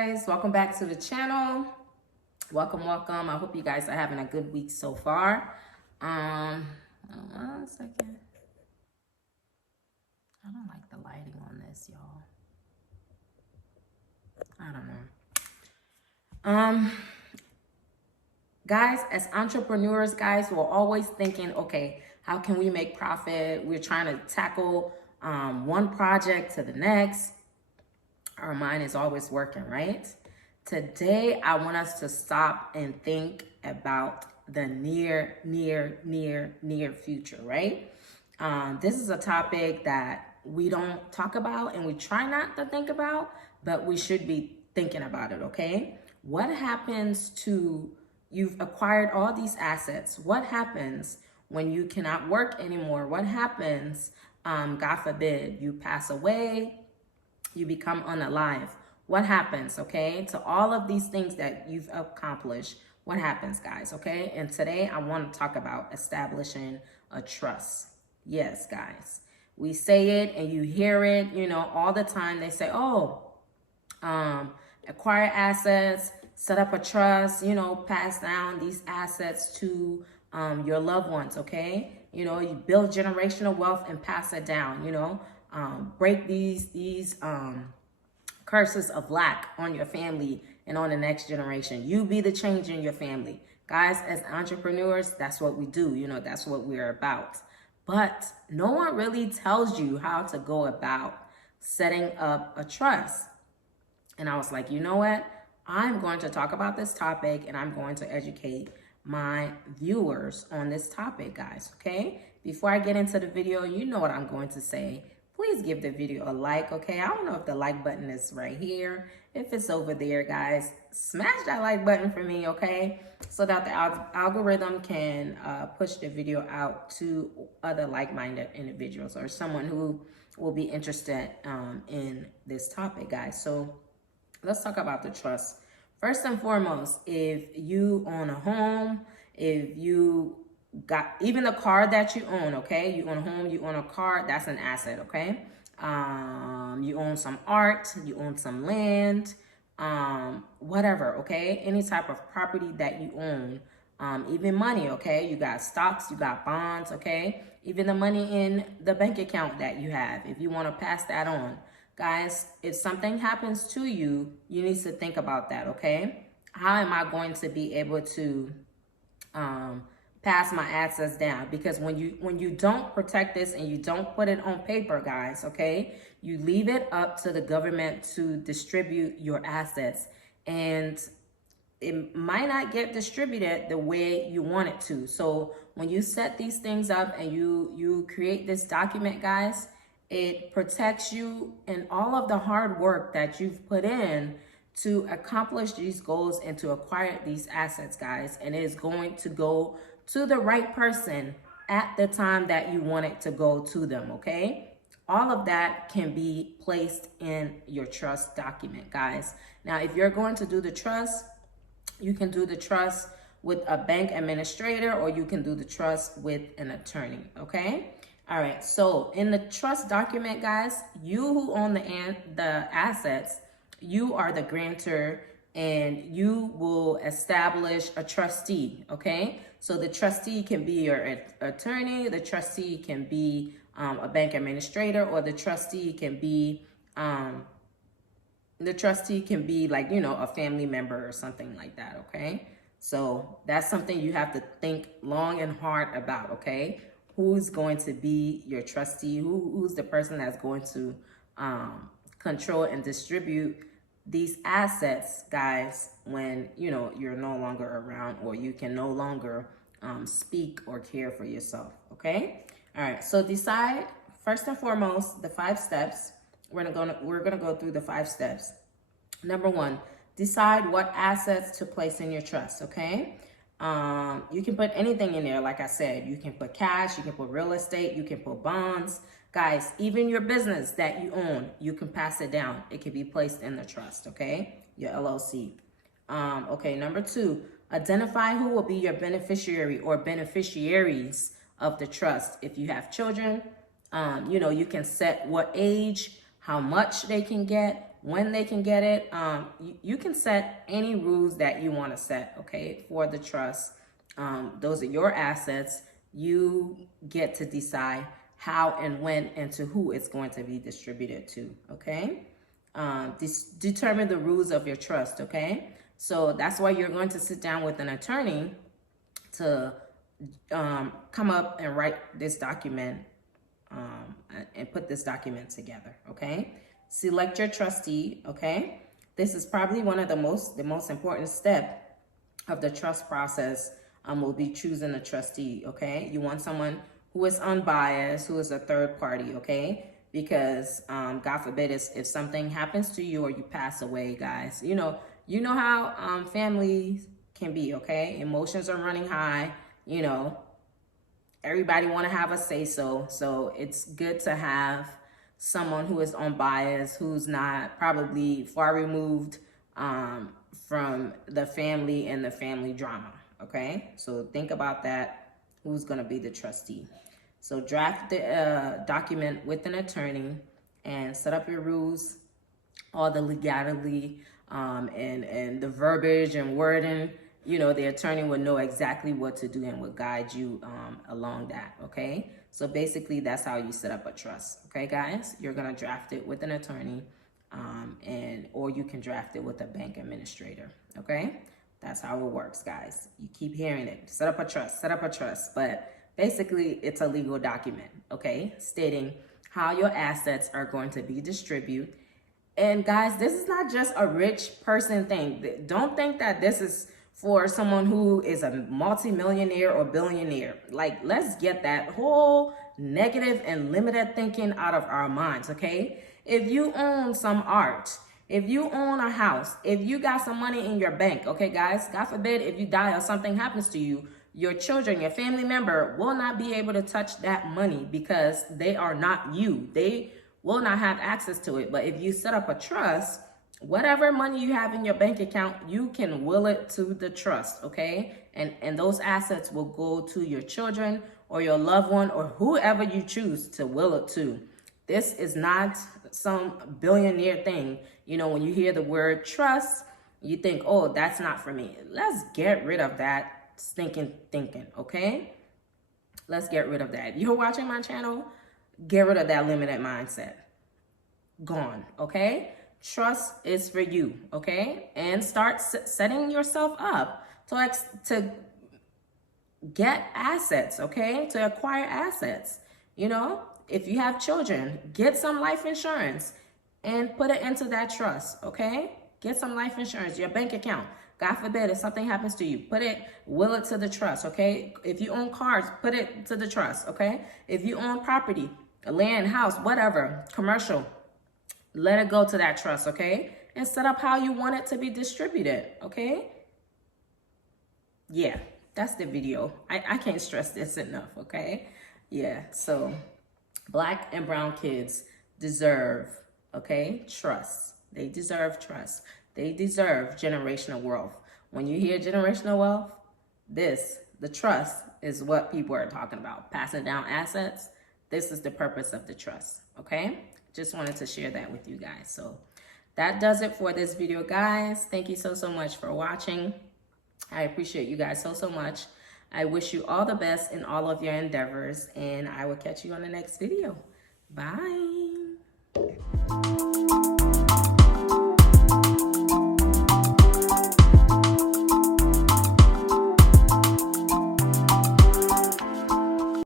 guys, welcome back to the channel. Welcome. I hope you guys are having a good week so far. One second. I don't like the lighting on this, y'all. I don't know. Guys, as entrepreneurs, guys, we're always thinking, okay, how can we make profit? We're trying to tackle one project to the next. Our mind is always working, right? Today, I want us to stop and think about the near future, right? This is a topic that we don't talk about and we try not to think about, but we should be thinking about it, okay? What happens to, you've acquired all these assets. What happens when you cannot work anymore? What happens, God forbid, you pass away, you become unalive? What happens, okay, to all of these things that you've accomplished? What happens, guys, okay? And today I want to talk about establishing a trust. Yes, guys, we say it and you hear it, you know, all the time. They say, oh, acquire assets, set up a trust, you know, pass down these assets to your loved ones, okay? You know, you build generational wealth and pass it down, you know, break these curses of lack on your family and on the next generation. You be the change in your family. Guys, as entrepreneurs, that's what we do. You know, that's what we're about. But no one really tells you how to go about setting up a trust. And I was like, you know what? I'm going to talk about this topic and I'm going to educate my viewers on this topic, guys, okay? Before I get into the video, you know what I'm going to say. Please give the video a like, okay? I don't know if the like button is right here. If it's over there, guys, smash that like button for me, okay? So that the algorithm can push the video out to other like-minded individuals or someone who will be interested in this topic, guys. So let's talk about the trust. First and foremost, if you own a home, if you got even the car that you own, okay, you own a home, you own a car, that's an asset, okay? You own some art, you own some land, whatever, okay? Any type of property that you own, even money, okay? You got stocks, you got bonds, okay? Even the money in the bank account that you have, if you want to pass that on. Guys, if something happens to you, you need to think about that, okay? How am I going to be able to pass my assets down? Because when you don't protect this and you don't put it on paper, guys, okay, you leave it up to the government to distribute your assets, and it might not get distributed the way you want it to. So when you set these things up and you create this document, guys, it protects you and all of the hard work that you've put in to accomplish these goals and to acquire these assets, guys. And it is going to go to the right person at the time that you want it to go to them, okay? All of that can be placed in your trust document, guys. Now, if you're going to do the trust, you can do the trust with a bank administrator or you can do the trust with an attorney, okay? All right, so in the trust document, guys, you who own the assets, you are the grantor and you will establish a trustee, okay? So the trustee can be your attorney, the trustee can be a bank administrator, or the trustee can be like, you know, a family member or something like that, okay? So that's something you have to think long and hard about, okay? Who's going to be your trustee? Who's the person that's going to control and distribute these assets, guys, when, you know, you're no longer around or you can no longer speak or care for yourself, okay? All right, so decide, first and foremost, the 5 steps. We're gonna go through the 5 steps. Number 1, decide what assets to place in your trust, okay? You can put anything in there. Like I said, you can put cash, you can put real estate, you can put bonds. Guys, even your business that you own, you can pass it down. It can be placed in the trust, okay? Your LLC. Okay, number 2, identify who will be your beneficiary or beneficiaries of the trust. If you have children, you know, you can set what age, how much they can get, when they can get it. You can set any rules that you want to set, okay, for the trust. Those are your assets. You get to decide how and when and to who it's going to be distributed to, okay? Determine the rules of your trust, okay? So that's why you're going to sit down with an attorney to come up and write this document and put this document together, okay? Select your trustee, okay? This is probably one of the most important step of the trust process. Will be choosing a trustee, okay? You want someone who is unbiased, who is a third party, okay? Because God forbid if something happens to you or you pass away, guys, you know how families can be, okay? Emotions are running high, you know, everybody want to have a say so it's good to have someone who is unbiased, who's not probably far removed from the family and the family drama, okay? So think about that, who's going to be the trustee. So draft the document with an attorney and set up your rules, all the legality and the verbiage and wording. You know, the attorney will know exactly what to do and will guide you along that, okay? So basically, that's how you set up a trust, okay, guys? You're going to draft it with an attorney or you can draft it with a bank administrator, okay? That's how it works, guys. You keep hearing it. Set up a trust. But basically, it's a legal document, okay? Stating how your assets are going to be distributed. And guys, this is not just a rich person thing. Don't think that this is for someone who is a multimillionaire or billionaire. Like, let's get that whole negative and limited thinking out of our minds, okay? If you own some art, if you own a house, if you got some money in your bank, okay, guys, God forbid if you die or something happens to you, your children, your family member will not be able to touch that money because they are not you. They will not have access to it. But if you set up a trust, whatever money you have in your bank account, you can will it to the trust, okay? And those assets will go to your children or your loved one or whoever you choose to will it to. This is not some billionaire thing. You know, when you hear the word trust, you think, oh, that's not for me. Let's get rid of that stinking thinking, okay? Let's get rid of that. If you're watching my channel, get rid of that limited mindset. Gone, okay? Trust is for you, okay? And start setting yourself up to get assets, okay? To acquire assets. You know, if you have children, get some life insurance and put it into that trust, okay? Get some life insurance, your bank account. God forbid if something happens to you, will it to the trust, okay? If you own cars, put it to the trust, okay? If you own property, land, house, whatever, commercial, let it go to that trust, okay? And set up how you want it to be distributed, okay? Yeah, that's the video. I can't stress this enough, okay? Yeah, so Black and brown kids deserve, okay, trust. They deserve trust. They deserve generational wealth. When you hear generational wealth, the trust is what people are talking about. Passing down assets. This is the purpose of the trust, okay? Just wanted to share that with you guys. So that does it for this video, guys. Thank you so much for watching. I appreciate you guys so much. I wish you all the best in all of your endeavors, and I will catch you on the next video. Bye.